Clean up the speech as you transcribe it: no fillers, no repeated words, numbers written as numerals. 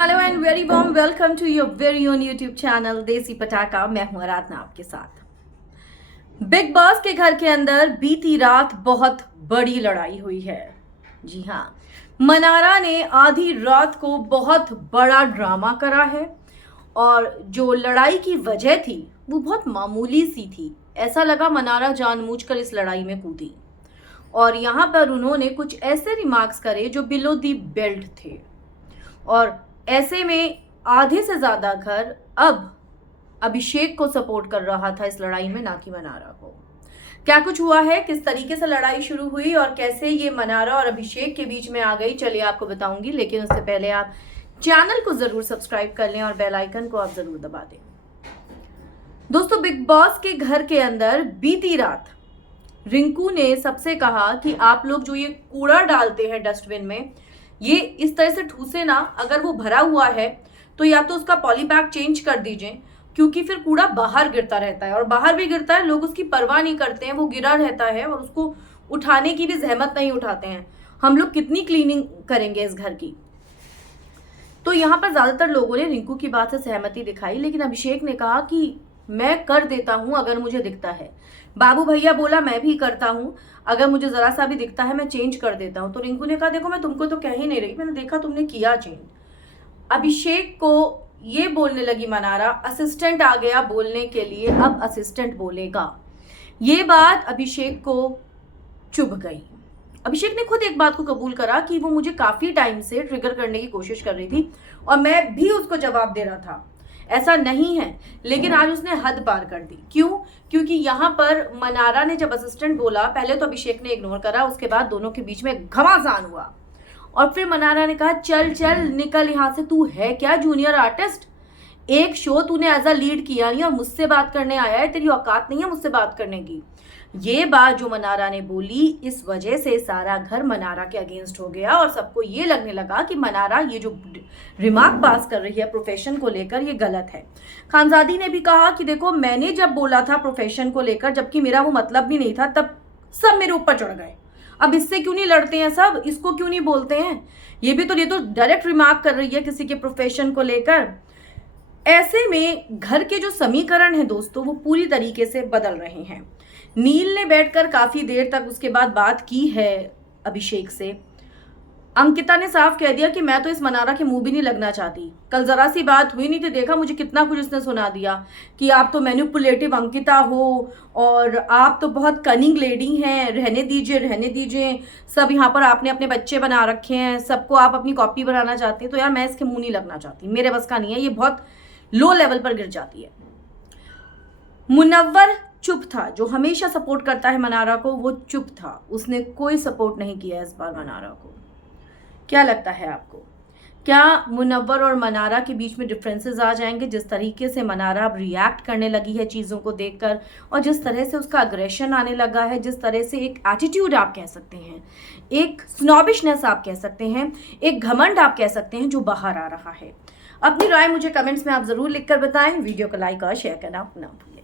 Hello and very warm welcome to your very own YouTube channel Desi Patakha. मैं हूं आराधना आपके साथ। बिग बॉस के घर के अंदर बीती रात बहुत बड़ी लड़ाई हुई है। जी हाँ, मनारा ने आधी रात को बहुत बड़ा ड्रामा करा है और जो लड़ाई की वजह थी वो बहुत मामूली सी थी। ऐसा लगा मनारा जानबूझकर इस लड़ाई में कूदी और यहाँ पर उन्होंने कुछ ऐसे रिमार्क्स करे जो बिलो दी बेल्ट थे और ऐसे में आधे से ज्यादा घर अब अभिषेक को सपोर्ट कर रहा था इस लड़ाई में, ना कि मनारा को। क्या कुछ हुआ है, किस तरीके से लड़ाई शुरू हुई और कैसे ये मनारा और अभिषेक के बीच में आ गई, चलिए आपको बताऊंगी। लेकिन उससे पहले आप चैनल को जरूर सब्सक्राइब कर लें और बेल आइकन को आप जरूर दबा दें। दोस्तों, बिग बॉस के घर के अंदर बीती रात रिंकू ने सबसे कहा कि आप लोग जो ये कूड़ा डालते हैं डस्टबिन में, ये इस तरह से ठूसे ना। अगर वो भरा हुआ है तो या तो उसका पॉली बैग चेंज कर दीजिए, क्योंकि फिर कूड़ा बाहर गिरता रहता है और बाहर भी गिरता है, लोग उसकी परवाह नहीं करते हैं, वो गिरा रहता है और उसको उठाने की भी जहमत नहीं उठाते हैं। हम लोग कितनी क्लीनिंग करेंगे इस घर की। तो यहाँ पर ज्यादातर लोगों ने रिंकू की बात से सहमति दिखाई, लेकिन अभिषेक ने कहा कि मैं कर देता हूं अगर मुझे दिखता है। बाबू भैया बोला मैं भी करता हूं, अगर मुझे जरा सा भी दिखता है मैं चेंज कर देता हूं। तो रिंकू ने कहा देखो मैं तुमको तो कह ही नहीं रही, मैंने देखा तुमने किया चेंज। अभिषेक को ये बोलने लगी मनारा, असिस्टेंट आ गया बोलने के लिए, अब असिस्टेंट बोलेगा। ये बात अभिषेक को चुभ गई। अभिषेक ने खुद एक बात को कबूल करा कि वो मुझे काफी टाइम से ट्रिगर करने की कोशिश कर रही थी और मैं भी उसको जवाब दे रहा था, ऐसा नहीं है। लेकिन आज उसने हद पार कर दी। क्यों? क्योंकि यहाँ पर मनारा ने जब असिस्टेंट बोला, पहले तो अभिषेक ने इग्नोर करा, उसके बाद दोनों के बीच में घमासान हुआ और फिर मनारा ने कहा चल चल निकल यहाँ से, तू है क्या जूनियर आर्टिस्ट? एक शो तूने एज अ लीड किया नहीं और मुझसे बात करने आया है, तेरी औकात नहीं है मुझसे बात करने की। ये बात जो मनारा ने बोली, इस वजह से सारा घर मनारा के अगेंस्ट हो गया और सबको ये लगने लगा कि मनारा ये जो रिमार्क पास कर रही है प्रोफेशन को लेकर, ये गलत है। खानजादी ने भी कहा कि देखो मैंने जब बोला था प्रोफेशन को लेकर, जबकि मेरा वो मतलब भी नहीं था, तब सब मेरे ऊपर चढ़ गए। अब इससे क्यों नहीं लड़ते हैं सब, इसको क्यों नहीं बोलते हैं? ये तो डायरेक्ट रिमार्क कर रही है किसी के प्रोफेशन को लेकर। ऐसे में घर के जो समीकरण है दोस्तों, वो पूरी तरीके से बदल रहे हैं। नील ने बैठकर काफी देर तक उसके बाद बात की है अभिषेक से। अंकिता ने साफ कह दिया कि मैं तो इस मनारा के मुंह भी नहीं लगना चाहती। कल जरा सी बात हुई नहीं थी, देखा मुझे कितना कुछ उसने सुना दिया कि आप तो मैनिपुलेटिव अंकिता हो और आप तो बहुत कनिंग लेडी हैं, रहने दीजिए रहने दीजिए, सब यहाँ पर आपने अपने बच्चे बना रखे हैं, सबको आप अपनी कॉपी बनाना चाहते हैं। तो यार मैं इसके मुंह नहीं लगना चाहती, मेरे बस का नहीं है, ये बहुत लो लेवल पर गिर जाती है। मुनव्वर चुप था, जो हमेशा सपोर्ट करता है मनारा को, वो चुप था, उसने कोई सपोर्ट नहीं किया इस बार मनारा को। क्या लगता है आपको, क्या मुनव्वर और मनारा के बीच में डिफरेंसेस आ जाएंगे? जिस तरीके से मनारा अब रिएक्ट करने लगी है चीज़ों को देखकर और जिस तरह से उसका अग्रेशन आने लगा है, जिस तरह से एक एटीट्यूड आप कह सकते हैं, एक स्नॉबिशनेस आप कह सकते हैं, एक घमंड आप कह सकते हैं जो बाहर आ रहा है। अपनी राय मुझे कमेंट्स में आप जरूर लिखकर बताएं। वीडियो को लाइक और शेयर करना ना भूलें।